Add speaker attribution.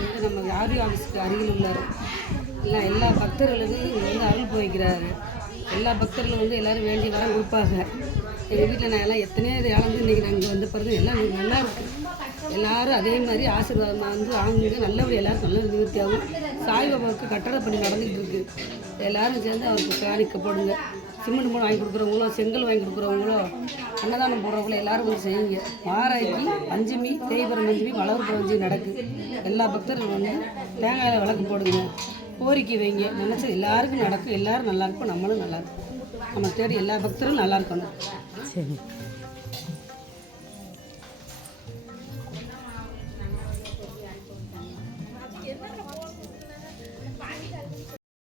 Speaker 1: நம்ம வந்து நம்ம ஆரியோ ஆஃபீஸுக்கு அருகில் உள்ளார்? எல்லாம் எல்லா பக்தர்களுக்கும் இங்கே வந்து அருள் போய்க்கிறாரு எல்லா பக்தர்களும் வந்து எல்லோரும் வேண்டி வரம் கொடுப்பாங்க. எங்கள் வீட்டில் நான் எல்லாம் எத்தனையோ இது இழந்து இன்றைக்கி நாங்கள் இங்கே வந்த பிறகு எல்லாம் நல்லா இருக்கும் எல்லாரும் அதே மாதிரி ஆசீர்வாதமாக வந்து அவங்க நல்லபடி எல்லாரும் நல்ல நிவர்த்தியாகவும் சாய்பாபாவுக்கு கட்டட பணி நடந்துகிட்டு இருக்கு. எல்லாரும் சேர்ந்து அவருக்கு காணிக்க போடுங்க. சிமெண்ட் மூலம் வாங்கி கொடுக்குறவங்களோ செங்கல் வாங்கி கொடுக்குறவங்களோ அன்னதானம் போடுறவங்களோ எல்லாரும் வந்து செய்யுங்க. மாராய்க்கு பஞ்சமி தேய்பரம் பஞ்சமி வளர்ப்பு பஞ்சமி நடக்கு. எல்லா பக்தர்களும் வந்து தேங்காயில் விளக்கு போடுங்க. கோரிக்கை வைங்க. நினச்சி எல்லாருக்கும் நடக்கும். எல்லாரும் நல்லாயிருக்கும் நம்மளும் நல்லா இருக்கும் நம்ம தேடி எல்லா பக்தரும் நல்லா இருக்கணும்.
Speaker 2: 谢谢你。